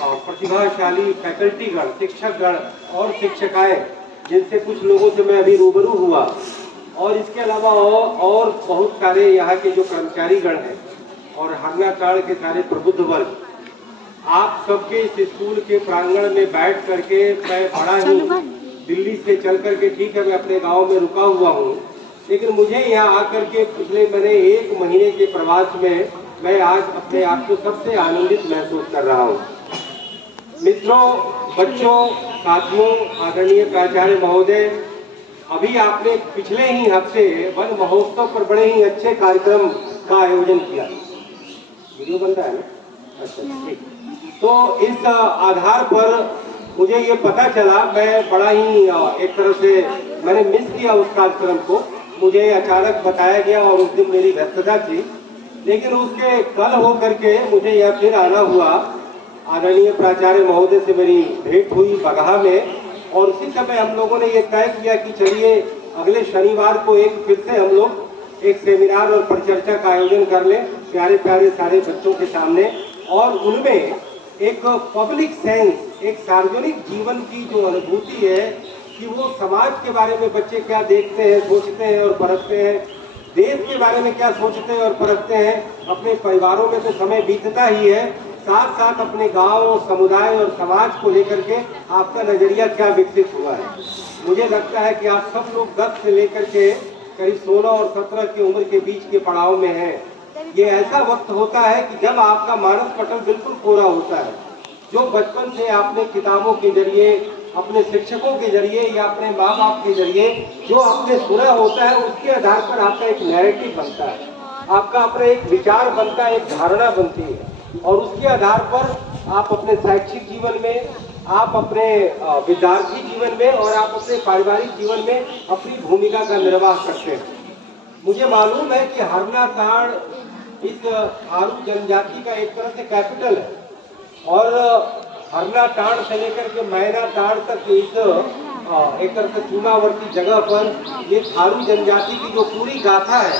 प्रतिभाशाली फैकल्टीगण, शिक्षकगण और शिक्षिकाएं, जिनसे कुछ लोगों से मैं अभी रूबरू हुआ, और इसके अलावा और बहुत सारे यहाँ के जो कर्मचारीगण हैं और हरनाटाड़ के सारे प्रबुद्ध वर्ग, आप सबके इस स्कूल के प्रांगण में बैठ करके मैं बड़ा ही दिल्ली से चल करके, ठीक है मैं अपने गांव में रुका हुआ हूँ, लेकिन मुझे यहाँ आकर के पिछले मैंने 1 महीने के प्रवास में मैं आज अपने आप को सबसे आनंदित महसूस कर रहा हूँ। मित्रों, बच्चों, साथियों, आदरणीय प्राचार्य महोदय, अभी आपने पिछले ही हफ्ते वन महोत्सव पर बड़े ही अच्छे कार्यक्रम का आयोजन किया। वीडियो बनता है ना? अच्छा, ठीक। तो इस आधार पर मुझे ये पता चला, मैं बड़ा ही एक तरह से मैंने मिस किया उस कार्यक्रम को, मुझे अचानक बताया गया और उस दिन मेरी व्यस्तता थी, लेकिन उसके कल हो करके मुझे यह फिर आना हुआ। आदरणीय प्राचार्य महोदय से मेरी भेंट हुई बगहा में, और उसी समय हम लोगों ने ये तय किया कि चलिए अगले शनिवार को फिर से हम लोग एक सेमिनार और परिचर्चा का आयोजन कर लें प्यारे प्यारे सारे बच्चों के सामने, और उनमें एक पब्लिक सेंस, एक सार्वजनिक जीवन की जो अनुभूति है कि वो समाज के बारे में बच्चे क्या देखते हैं, सोचते हैं और परखते हैं, देश के बारे में क्या सोचते हैं और परखते हैं, अपने परिवारों में तो समय बीतता ही है, साथ साथ अपने गांव, समुदाय और समाज को लेकर के आपका नजरिया क्या विकसित हुआ है। मुझे लगता है कि आप सब लोग 10 से लेकर के करीब 16 और 17 की उम्र के बीच के पड़ाव में हैं। ये ऐसा वक्त होता है कि जब आपका मानस पटल बिल्कुल कोरा होता है। जो बचपन से आपने किताबों के जरिए, अपने शिक्षकों के जरिए या अपने माँ बाप के जरिए जो आपने सुना होता है, उसके आधार पर आपका एक नैरेटिव बनता है, आपका अपना एक विचार बनता है, एक धारणा बनती है, और उसके आधार पर आप अपने शैक्षिक जीवन में, आप अपने विद्यार्थी जीवन में और आप अपने पारिवारिक जीवन में अपनी भूमिका का निर्वाह करते हैं। मुझे मालूम है कि हरनाटाड़ इस थारू जनजाति का एक तरह से कैपिटल है, और हरनाटाड़ से लेकर के मैनाटाड़ तक इस एक तरह से सीमावर्ती जगह पर ये थारू जनजाति की जो पूरी गाथा है,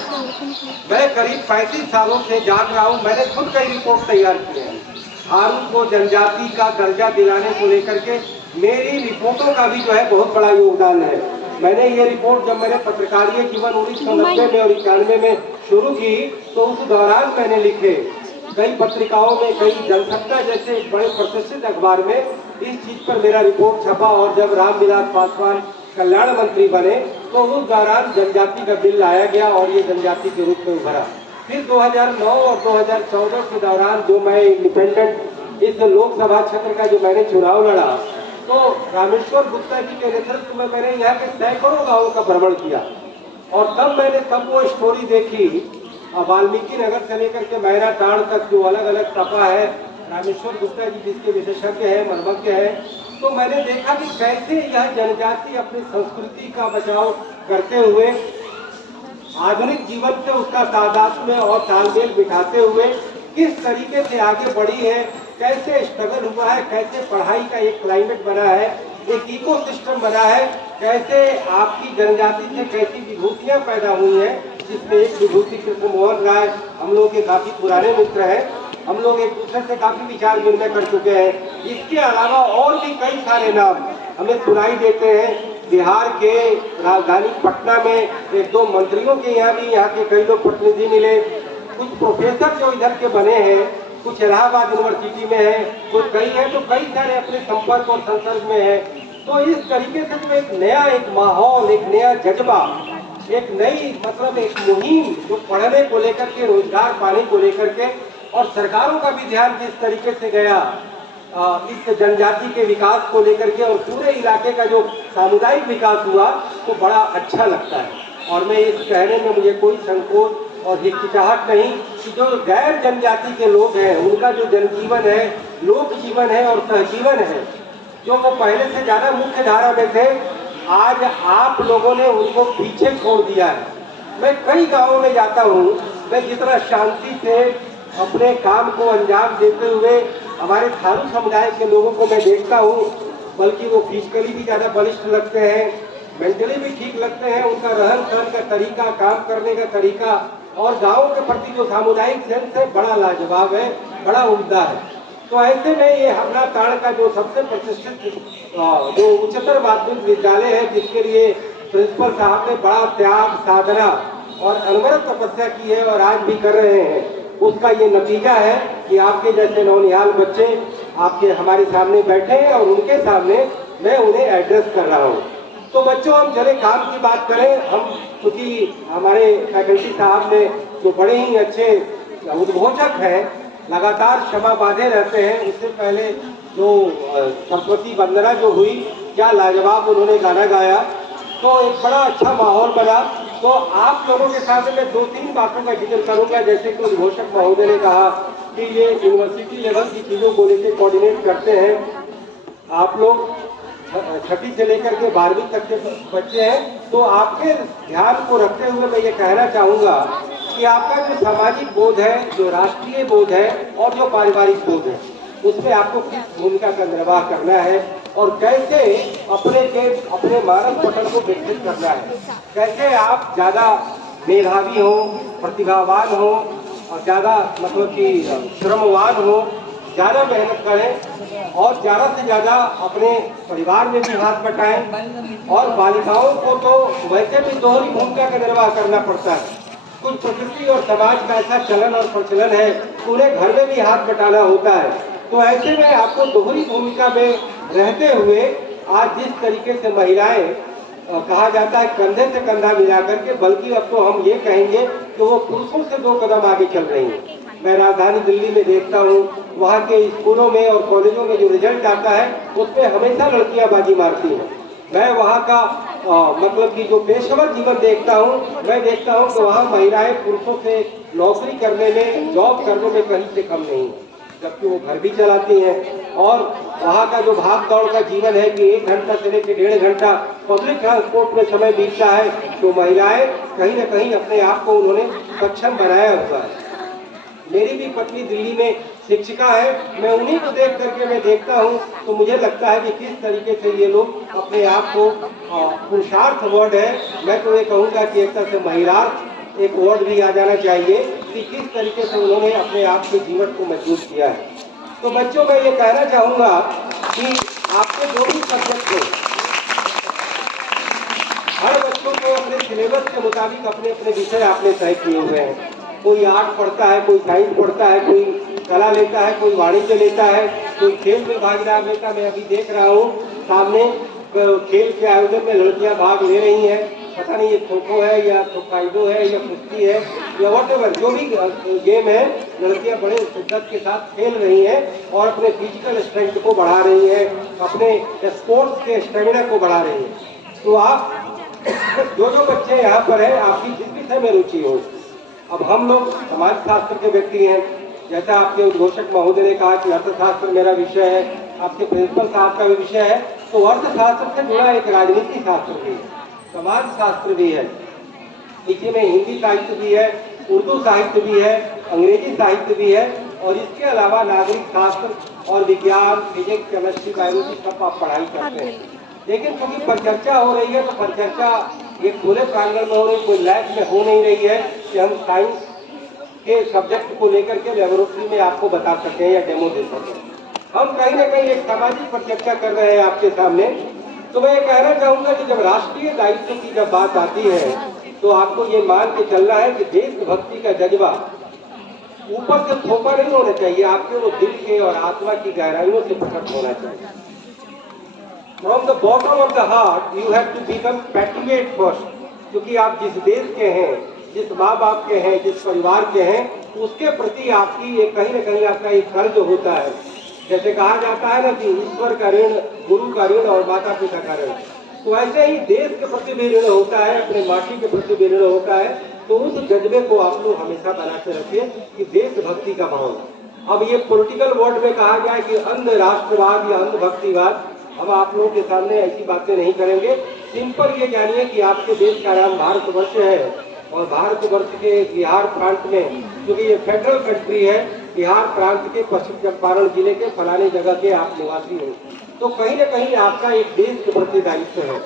मैं करीब 35 सालों से जान रहा हूँ। मैंने खुद कई रिपोर्ट तैयार की है थारू को जनजाति का दर्जा दिलाने को लेकर के। मेरी रिपोर्टों का भी जो है बहुत बड़ा योगदान है। मैंने ये रिपोर्ट जब मैंने पत्रकारीय जीवन 1990 में और 91 में शुरू की, तो उस दौरान मैंने लिखे कई पत्रिकाओं में, कई जनसत्ता जैसे बड़े प्रतिष्ठित अखबार में इस चीज पर मेरा रिपोर्ट छपा, और जब रामविलास पासवान कल्याण मंत्री बने तो उस दौरान जनजाति का बिल लाया गया और ये जनजाति के रूप में उभरा। फिर 2009 और 2014 के दौरान जो मैं इंडिपेंडेंट इस लोकसभा क्षेत्र का जो मैंने चुनाव लड़ा, तो रामेश्वर गुप्ता जी के नेतृत्व में मैंने यहाँ के सैकड़ों गाँवों का भ्रमण किया, और तब मैंने वो स्टोरी देखी, वाल्मीकि नगर से लेकर के मैनाटाड़ तक जो अलग अलग सपा है, रामेश्वर गुप्ता जी जिसके विशेषज्ञ हैं, मर्मज्ञ हैं, तो मैंने देखा कि कैसे यह जनजाति अपनी संस्कृति का बचाव करते हुए आधुनिक जीवन से उसका तादात्म्य और तालमेल बिठाते हुए किस तरीके से आगे बढ़ी है, कैसे स्ट्रगल हुआ है, कैसे पढ़ाई का एक क्लाइमेट बना है, एक इकोसिस्टम बना है, कैसे आपकी जनजाति से कैसी विभूतियां पैदा हुई हैं, जिसमें एक विभूति कृष्ण मोहन राय हम लोग के काफी पुराने मित्र हैं, हम लोग एक दूसरे से काफी विचार विनिमय कर चुके हैं। इसके अलावा और भी कई सारे नाम हमें सुनाई देते हैं। बिहार के राजधानी पटना में 1-2 मंत्रियों के यहाँ के कई लोग प्रतिनिधि मिले, कुछ प्रोफेसर जो इधर के बने हैं, कुछ इलाहाबाद यूनिवर्सिटी में है, कुछ कई हैं, तो कई सारे अपने संपर्क और संसर्ग में है। तो इस तरीके से जो एक नया एक माहौल, एक नया जज्बा, एक नई मतलब एक मुहिम जो पढ़ने को लेकर के, रोजगार पाने को लेकर के, और सरकारों का भी ध्यान जिस तरीके से गया इस जनजाति के विकास को लेकर के, और पूरे इलाके का जो सामुदायिक विकास हुआ, तो बड़ा अच्छा लगता है। और मैं इस कहने में मुझे कोई संकोच और हिचकिचाहट नहीं कि जो गैर जनजाति के लोग हैं, उनका जो जनजीवन है, लोक जीवन है और सहजीवन है, जो वो पहले से ज्यादा मुख्य धारा में थे, आज आप लोगों ने उनको पीछे छोड़ दिया है। मैं कई गांवों में जाता हूँ, मैं जितना शांति से अपने काम को अंजाम देते हुए हमारे थारू समुदाय के लोगों को मैं देखता हूँ, बल्कि वो फिजिकली भी ज़्यादा बलिष्ठ लगते हैं, मेंटली भी ठीक लगते हैं, उनका रहन सहन का तरीका, काम करने का तरीका और गाँव के प्रति जो सामुदायिक सेंस है, बड़ा लाजवाब है, बड़ा उम्दा है। तो ऐसे में ये हमला ताड़ का जो सबसे प्रतिष्ठित जो उच्चतर माध्यमिक विद्यालय है, जिसके लिए प्रिंसिपल साहब ने बड़ा त्याग, साधना और अनवरत तपस्या की है और आज भी कर रहे हैं, उसका ये नतीजा है कि आपके जैसे नौनिहाल बच्चे आपके हमारे सामने बैठे हैं और उनके सामने मैं उन्हें एड्रेस कर रहा हूँ। तो बच्चों, हम चले काम की बात करें। हम क्योंकि हमारे फैकल्टी साहब ने जो बड़े ही अच्छे उद्घोषक हैं, लगातार क्षमा बांधे रहते हैं। इससे पहले जो सरस्वती वंदना जो हुई, क्या लाजवाब उन्होंने गाना गाया, तो एक बड़ा अच्छा माहौल बना। तो आप लोगों के साथ मैं 2-3 बातों का जिक्र करूंगा। जैसे कि उद्घोषक महोदय ने कहा कि ये यूनिवर्सिटी लेवल की चीज़ों को लेकर कोऑर्डिनेट करते हैं। आप लोग छठी से लेकर के 12वीं तक के बच्चे हैं, तो आपके ध्यान को रखते हुए मैं ये कहना चाहूँगा कि आपका जो सामाजिक बोध है, जो राष्ट्रीय बोध है और जो पारिवारिक बोध है, उसमें आपको किस भूमिका का निर्वाह करना है और कैसे अपने मानव पटल को विकसित करना है। कैसे आप ज़्यादा मेधावी हो, प्रतिभावान हो और ज़्यादा मतलब कि श्रमवान हो, ज़्यादा मेहनत करें और ज़्यादा से ज़्यादा अपने परिवार में भी हाथ बटाएं। और बालिकाओं को तो वैसे भी दोहरी भूमिका का निर्वाह करना पड़ता है। कुछ प्रकृति और समाज का ऐसा चलन और प्रचलन है, उन्हें घर में भी हाथ बटाना होता है। तो ऐसे में आपको दोहरी भूमिका में रहते हुए आज जिस तरीके से महिलाएं कहा जाता है कंधे से कंधा मिला करके, बल्कि अब तो हम ये कहेंगे कि वो पुरुषों से 2 कदम आगे चल रही हैं। मैं राजधानी दिल्ली में देखता हूँ, वहाँ के स्कूलों में और कॉलेजों में जो रिजल्ट आता है उसमें हमेशा लड़कियाँ बाजी मारती हैं। मैं वहाँ का मतलब कि जो पेशेवर जीवन देखता हूँ, मैं देखता हूँ कि वहाँ महिलाएं पुरुषों से नौकरी करने में, जॉब करने में कहीं से कम नहीं है, जबकि वो घर भी चलाती हैं। और वहाँ का जो भाग दौड़ का जीवन है कि 1 घंटा से लेकर 1.5 घंटा पब्लिक ट्रांसपोर्ट में समय बीतता है, तो महिलाएं कहीं ना कहीं अपने आप को उन्होंने सक्षम बनाया हुआ है। मेरी भी पत्नी दिल्ली में शिक्षिका है, मैं उन्हीं को देख करके मैं देखता हूँ तो मुझे लगता है कि किस तरीके से ये लोग अपने आप को, पुरुषार्थ वर्ड है, मैं तो ये कहूँगा कि एक तरह से महिलार्थ एक वर्ड भी आ जाना चाहिए कि किस तरीके से उन्होंने अपने आप के जीवन को मजबूत किया है। तो बच्चों, मैं ये कहना चाहूँगा कि आपके जो भी सब्जेक्ट हो, हर बच्चों को अपने सिलेबस के मुताबिक अपने अपने विषय आपने तय किए हुए हैं। कोई आर्ट पढ़ता है, कोई साइंस पढ़ता है, कोई कला लेता है, कोई वाणिज्य लेता है, कोई खेल में भाग लेता। मैं अभी देख रहा हूँ सामने खेल के आयोजन में लड़कियां भाग ले रही हैं। पता नहीं ये खो खो है या ताइक्वांडो है या कुश्ती है या व्हाटएवर जो भी गेम है, लड़कियां बड़े शिद्दत के साथ खेल रही हैं और अपने फिजिकल स्ट्रेंथ को बढ़ा रही हैं, अपने स्पोर्ट्स के स्टेमिना को बढ़ा रही हैं। तो आप जो बच्चे यहाँ पर हैं, आपकी जिस विषय में रुचि हो। अब हम लोग समाज शास्त्र के व्यक्ति हैं, जैसा आपके उद्घोषक महोदय ने कहा कि अर्थशास्त्र मेरा विषय है, आपके प्रिंसिपल साहब का भी विषय है, तो अर्थशास्त्र से जुड़ा एक राजनीति शास्त्र भी है, समाज शास्त्र भी है, इसी में हिंदी साहित्य भी है, उर्दू साहित्य भी है, अंग्रेजी साहित्य भी है और इसके अलावा नागरिक शास्त्र और विज्ञान, फिजिक्स, केमिस्ट्री, बायोलॉजी सब आप पढ़ाई करते हैं। लेकिन क्योंकि परिचर्चा हो रही है, तो परिचर्चा ये खुले प्रांगण में हो रही, कोई लैब में हो नहीं रही है कि हम साइंस के सब्जेक्ट को लेकर के लेबोरेटरी में आपको बता सकते हैं या डेमो दे सकते हैं। हम कहीं ना कहीं एक सामाजिक परिचर्चा कर रहे हैं आपके सामने। तो मैं ये कहना चाहूँगा कि जब राष्ट्रीय दायित्व की जब बात आती है, तो आपको ये मान के चलना है कि देशभक्ति का जज्बा ऊपर से थोपा नहीं होना चाहिए, आपके वो दिल के और आत्मा की गहराइयों से प्रकट होना चाहिए। From the bottom of the heart, you have to become patriot first, क्योंकि आप जिस देश के हैं, जिस माँ बाप के हैं, जिस परिवार के हैं, उसके प्रति आपकी एक कहीं न कहीं आपका एक कर्ज होता है। जैसे कहा जाता है ना कि ईश्वर का ऋण, गुरु का ऋण और माता पिता का ऋण, तो ऐसे ही देश के प्रति भी ऋण होता है, अपने माटी के प्रति भी ऋण होता है। तो उस जज्बे को आप लोग हमेशा बना के रखिए कि देशभक्ति का भाव। अब ये पॉलिटिकल वर्ड में कहा गया कि अंध राष्ट्रवाद या अंध भक्तिवाद, हम आप लोगों के सामने ऐसी बातें नहीं करेंगे। सिंपल ये जानिए कि आपके देश का नाम भारतवर्ष है और भारतवर्ष के बिहार प्रांत में, क्योंकि ये फेडरल कंट्री है, बिहार प्रांत के पश्चिम चंपारण जिले के फलाने जगह के आप निवासी हैं, तो कहीं ना कहीं आपका एक देश के प्रति दायित्व है।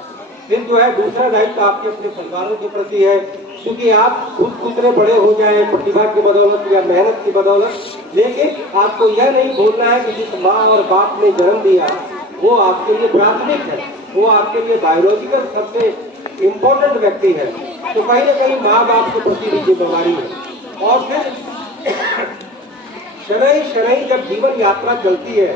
फिर जो है दूसरा दायित्व आपके अपने परिवारों के प्रति है, क्योंकि आप खुद कितने बड़े हो जाए प्रतिभा की बदौलत या मेहनत की बदौलत, लेकिन आपको यह नहीं भूलना है कि जिस माँ और बाप ने जन्म दिया वो आपके लिए प्राथमिक है, वो आपके लिए बायोलॉजिकल सबसे इम्पोर्टेंट व्यक्ति है। तो कहीं ना कहीं माँ बाप के प्रति भी जिम्मेवारी है। और फिर शनई शनई जब जीवन यात्रा चलती है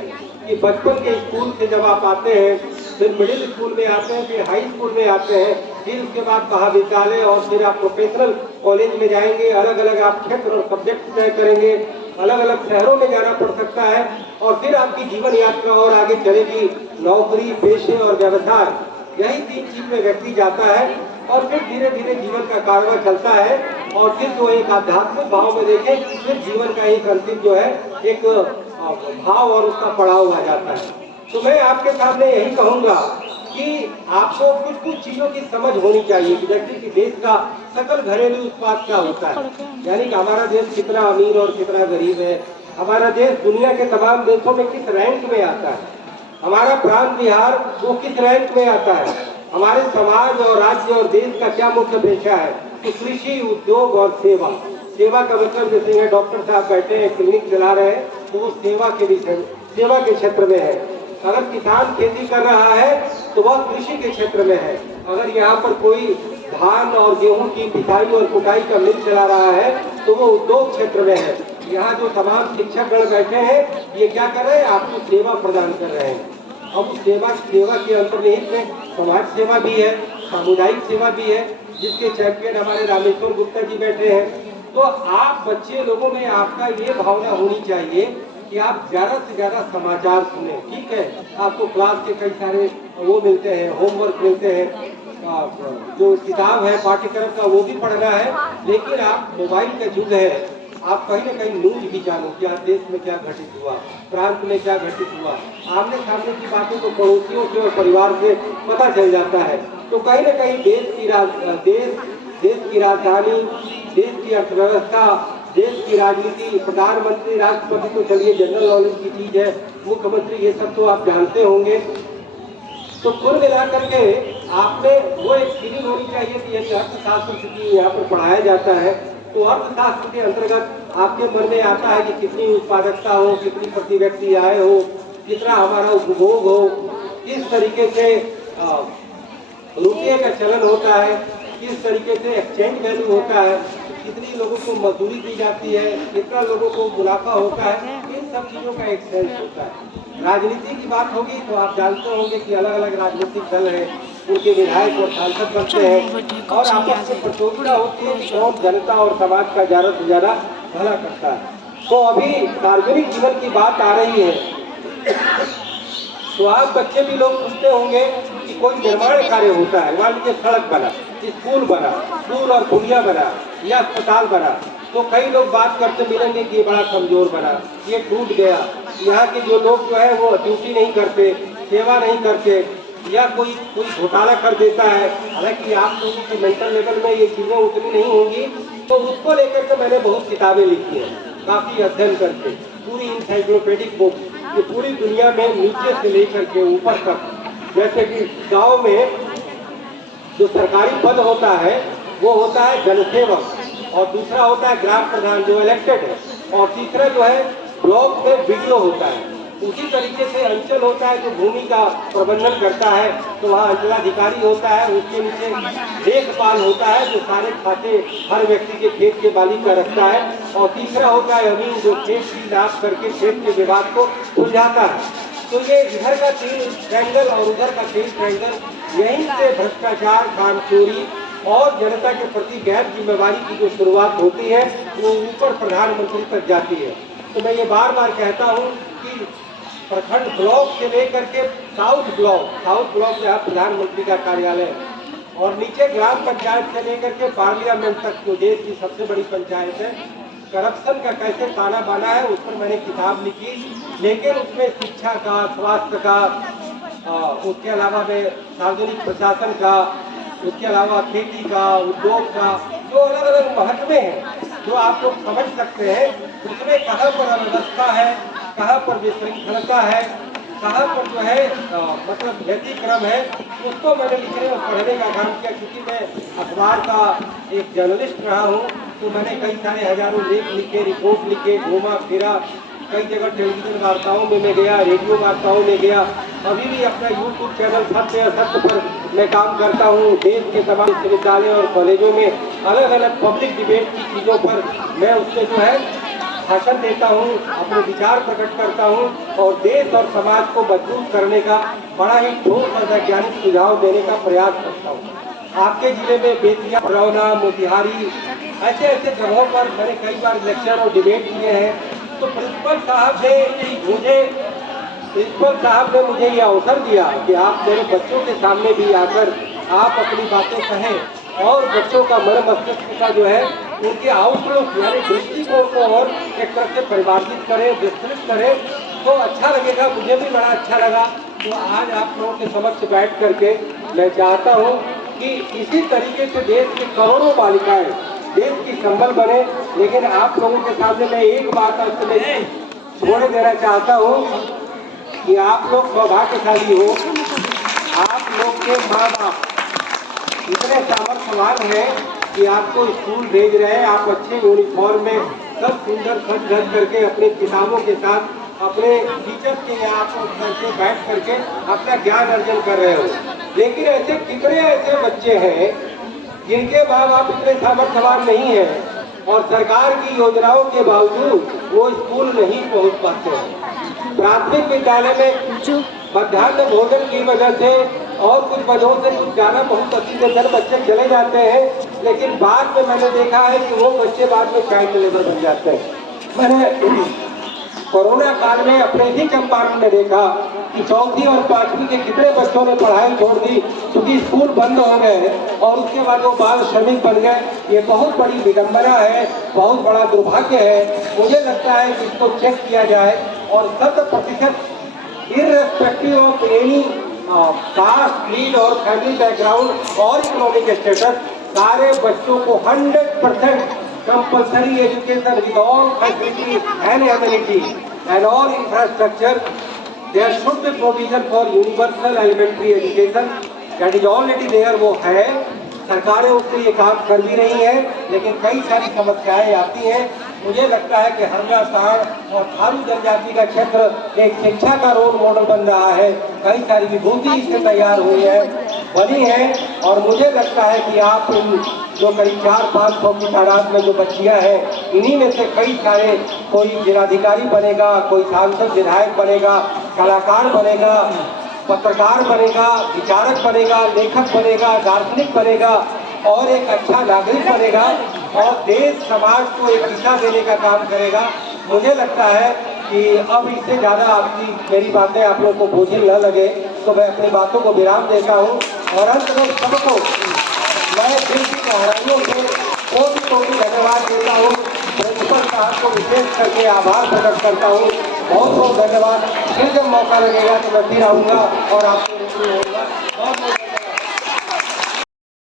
कि बचपन के स्कूल से जब आप आते हैं, फिर मिडिल स्कूल में आते हैं, फिर हाई स्कूल में आते हैं, फिर उसके बाद महाविद्यालय और फिर आप प्रोफेशनल कॉलेज में जाएंगे, अलग अलग आप क्षेत्र और सब्जेक्ट तय करेंगे, अलग अलग शहरों में जाना पड़ सकता है, और फिर आपकी जीवन यात्रा और आगे चलेगी, नौकरी, पेशे और व्यवसाय, यही 3 चीज में व्यक्ति जाता है। और फिर धीरे धीरे जीवन का कारवां चलता है, और फिर जो एक आध्यात्मिक भाव में देखें, फिर जीवन का एक अंतिम जो है एक भाव और उसका पड़ाव आ जाता है। तो मैं आपके सामने यही कहूंगा कि आपको कुछ कुछ चीजों की समझ होनी चाहिए कि जैसे कि देश का सकल घरेलू उत्पाद क्या होता है, यानी कि हमारा देश कितना अमीर और कितना गरीब है, हमारा देश दुनिया के तमाम देशों में किस रैंक में आता है, हमारा प्रांत बिहार वो किस रैंक में आता है, हमारे समाज और राज्य और देश का क्या मुख्य पेशा है, तो कृषि, उद्योग और सेवा। सेवा का मतलब जैसे डॉक्टर साहब बैठे हैं, क्लिनिक चला रहे हैं, तो वो सेवा के विषय, सेवा के क्षेत्र में है। अगर किसान खेती कर रहा है तो वह कृषि के क्षेत्र में है। अगर यहाँ पर कोई धान और गेहूं की पिसाई और कुटाई का मिल चला रहा है तो वो उद्योग क्षेत्र में है। यहाँ जो तमाम शिक्षकगण बैठे हैं ये क्या कर रहे हैं, आपको सेवा प्रदान कर रहे हैं। अब उस सेवा के अंतर्निहित में समाज सेवा भी है, सामुदायिक सेवा भी है, जिसके चैंपियन हमारे रामेश्वर गुप्ता जी बैठे हैं। तो आप बच्चे लोगों में आपका ये भावना होनी चाहिए कि आप ज्यादा से ज्यादा समाचार सुने। ठीक है, आपको क्लास के कई सारे वो मिलते हैं, होमवर्क मिलते हैं, जो किताब है पाठ्यक्रम का वो भी पढ़ना है, लेकिन आप मोबाइल का युग है, आप कहीं ना कहीं न्यूज भी जानो कि आज देश में क्या घटित हुआ, प्रांत में क्या घटित हुआ। आमने सामने की बातें तो पड़ोसियों से और परिवार से पता चल जाता है। तो कहीं ना कहीं देश की राजधानी, देश की अर्थव्यवस्था, देश की राजनीति, प्रधानमंत्री, राष्ट्रपति तो चलिए जनरल नॉलेज की चीज है, मुख्यमंत्री, ये सब तो आप जानते होंगे। तो कुल मिलाकर के आपने वो एक फीलिंग होनी चाहिए कि यदि अर्थशास्त्र चूंकि यहाँ पर पढ़ाया जाता है तो अर्थशास्त्र के अंतर्गत आपके मन में आता है कि कितनी उत्पादकता हो, कितनी प्रति व्यक्ति आय हो, कितना हमारा उपभोग हो, किस तरीके से रुपये का चलन होता है, किस तरीके से एक्सचेंज वैल्यू होता है, कितनी लोगों को मजदूरी दी जाती है, कितना लोगों को मुनाफा होता है, इन सब चीज़ों का एक सेंस होता है। राजनीति की बात होगी तो आप जानते होंगे कि अलग अलग राजनीतिक दल है, उनके विधायक और सांसद बनते हैं और आपस में प्रतियोगिता होती है कि कौन जनता और समाज का ज़्यादा से ज़्यादा भला करता है। तो अभी सार्वजनिक जीवन की बात आ रही है तो आप बच्चे भी लोग सुनते होंगे कि कोई निर्माण कार्य होता है, मान लीजिए सड़क बना, स्कूल बना, पुल और पुलिया बना या अस्पताल बना, तो कई लोग बात करते मिलेंगे कि ये बड़ा कमजोर बना, ये टूट गया, यहाँ के जो लोग जो है वो ड्यूटी नहीं करते, सेवा नहीं करते, या कोई घोटाला कर देता है। हालांकि आप लोगों के मेंटल लेवल में ये चीज़ें उतनी नहीं होंगी, तो उसको लेकर के मैंने बहुत किताबें लिखी हैं, काफ़ी अध्ययन करके, पूरी इंसाइक्लोपीडिक बुक, ये पूरी दुनिया में नीचे से लेकर के ऊपर तक, जैसे कि गांव में जो सरकारी पद होता है वो होता है जनसेवक, और दूसरा होता है ग्राम प्रधान जो इलेक्टेड है, और तीसरा जो है ब्लॉक में वीडियो होता है। उसी तरीके से अंचल होता है जो भूमि का प्रबंधन करता है, तो वहाँ अंचलाधिकारी होता है, उसके नीचे लेखपाल होता है जो सारे खाते हर व्यक्ति के खेत के मालिक का रखता है, और तीसरा होता है अमीन जो खेत की नाप करके खेत के विवाद को सुलझाता है। तो ये इधर का 3 ट्रायंगल और उधर का 3 ट्रायंगल, यहीं से भ्रष्टाचार, काम चोरी और जनता के प्रति गैर जिम्मेवारी की जो शुरुआत होती है वो ऊपर प्रधानमंत्री तक जाती है। तो मैं ये बार बार कहता हूँ कि प्रखंड ब्लॉक से लेकर के साउथ ब्लॉक जहाँ प्रधानमंत्री का कार्यालय है, और नीचे ग्राम पंचायत से लेकर के पार्लियामेंट तक जो देश की सबसे बड़ी पंचायत है, करप्शन का कैसे ताना बाना है उस पर मैंने किताब लिखी। लेकिन उसमें शिक्षा का, स्वास्थ्य का, उसके अलावा में सार्वजनिक प्रशासन का, उसके अलावा खेती का, उद्योग का, जो अलग अलग महकमे हैं जो आप लोग समझ सकते हैं, उसमें कहाँ पर अव्यवस्था है, कहाँ पर विशृंखलता है, साहब पर जो है मतलब व्यतिक्रम है, उसको मैंने लिखने और पढ़ने का काम किया। क्योंकि मैं अखबार का एक जर्नलिस्ट रहा हूँ, तो मैंने कई सारे हजारों लेख लिखे, रिपोर्ट लिखे, घूमा फिरा, कई जगह टेलीविजन वार्ताओं में मैं गया, रेडियो वार्ताओं में गया, अभी भी अपना यूट्यूब चैनल सत्य असत्य पर मैं काम करता हूँ। देश के तमाम विश्वविद्यालय और कॉलेजों में अलग अलग पब्लिक डिबेट की चीज़ों पर मैं उससे जो है भाषण देता हूँ, अपने विचार प्रकट करता हूँ और देश और समाज को मजबूत करने का बड़ा ही ठोस और वैज्ञानिक सुझाव देने का प्रयास करता हूँ। आपके जिले में बेतिया, बरौना, मोतिहारी ऐसे ऐसे जगहों पर मैंने कई बार लेक्चर और डिबेट किए हैं। तो प्रिंसिपल साहब ने मुझे ये अवसर दिया कि आप मेरे बच्चों के सामने भी आकर आप अपनी बातें कहें और बच्चों का मन मस्तिष्क का जो है उनके आउटलुक यानी दृष्टिकोण को और एक तरह से परिभाषित करें, विस्तृत करें, तो अच्छा लगेगा। मुझे भी बड़ा अच्छा लगा। तो आज आप लोगों के समक्ष बैठ करके मैं चाहता हूँ कि इसी तरीके से देश की करोड़ों बालिकाएं देश की संबल बने। लेकिन आप लोगों के सामने मैं एक बात छोड़ देना चाहता हूँ कि आप लोग सौभाग्यशाली हो, आप लोग के माँ बाप इतने सामर्थ्यवान हैं कि आपको स्कूल भेज रहे हैं, आप अच्छे यूनिफॉर्म में सब सुंदर सज धज करके अपने किताबों के साथ अपने टीचर्स के यहाँ करके बैठ करके अपना ज्ञान अर्जन कर रहे हो। लेकिन ऐसे कितने ऐसे बच्चे हैं जिनके माँ बाप इतने सामर्थ्यवान नहीं हैं और सरकार की योजनाओं के बावजूद वो स्कूल नहीं पहुंच पाते हैं। प्राथमिक विद्यालय में मध्याह्न भोजन की वजह से और कुछ वजहों से कुछ ज़्यादा बहुत अच्छी जगह बच्चे चले जाते हैं, लेकिन बाद में मैंने देखा है कि वो बच्चे बाद में चाइल्ड लेबर बन जाते हैं। मैंने कोरोना काल में अपने ही चंपारण में देखा कि चौथी और पांचवी के कितने बच्चों ने पढ़ाई छोड़ दी क्योंकि स्कूल बंद हो गए और उसके बाद वो बाल श्रमिक बन गए। ये बहुत बड़ी विडंबना है, बहुत बड़ा दुर्भाग्य है। मुझे लगता है कि इसको चेक किया जाए और 100% irrespective of any caste, creed और फैमिली बैकग्राउंड और इकोनॉमिक स्टेटस, सारे बच्चों को 100% compulsory education with all facilities and amenities and all infrastructure. There should be provision for universal elementary education that is already there। वो है, सरकारें उसके लिए काम कर भी रही हैं, लेकिन कई सारी समस्याएं आती हैं। मुझे लगता है कि हरला, साड़ और थारू जनजाति का क्षेत्र एक शिक्षा का रोल मॉडल बन रहा है। कई सारी विभूति इससे तैयार हुई है, बनी है और मुझे लगता है कि आप जो करीब 400-500 की तादाद में जो बच्चियां हैं, इन्हीं में से कई सारे कोई जिलाधिकारी बनेगा, कोई सांसद विधायक बनेगा, कलाकार बनेगा, पत्रकार बनेगा, विचारक बनेगा, लेखक बनेगा, दार्शनिक बनेगा और एक अच्छा नागरिक बनेगा और देश समाज को एक दिशा देने का काम करेगा। मुझे लगता है कि अब इससे ज़्यादा आपकी मेरी बातें आप लोग को बोझिल न लगे, तो मैं अपनी बातों को विराम देता हूँ और अंत में सबको मैं दिल की गहराइयों से कोटि धन्यवाद देता हूँ। प्रिंसिपल साहब को विशेष करके आभार प्रकट करता हूँ। बहुत बहुत धन्यवाद। फिर जब मौका लगेगा तो मैं फिर आऊँगा और आपको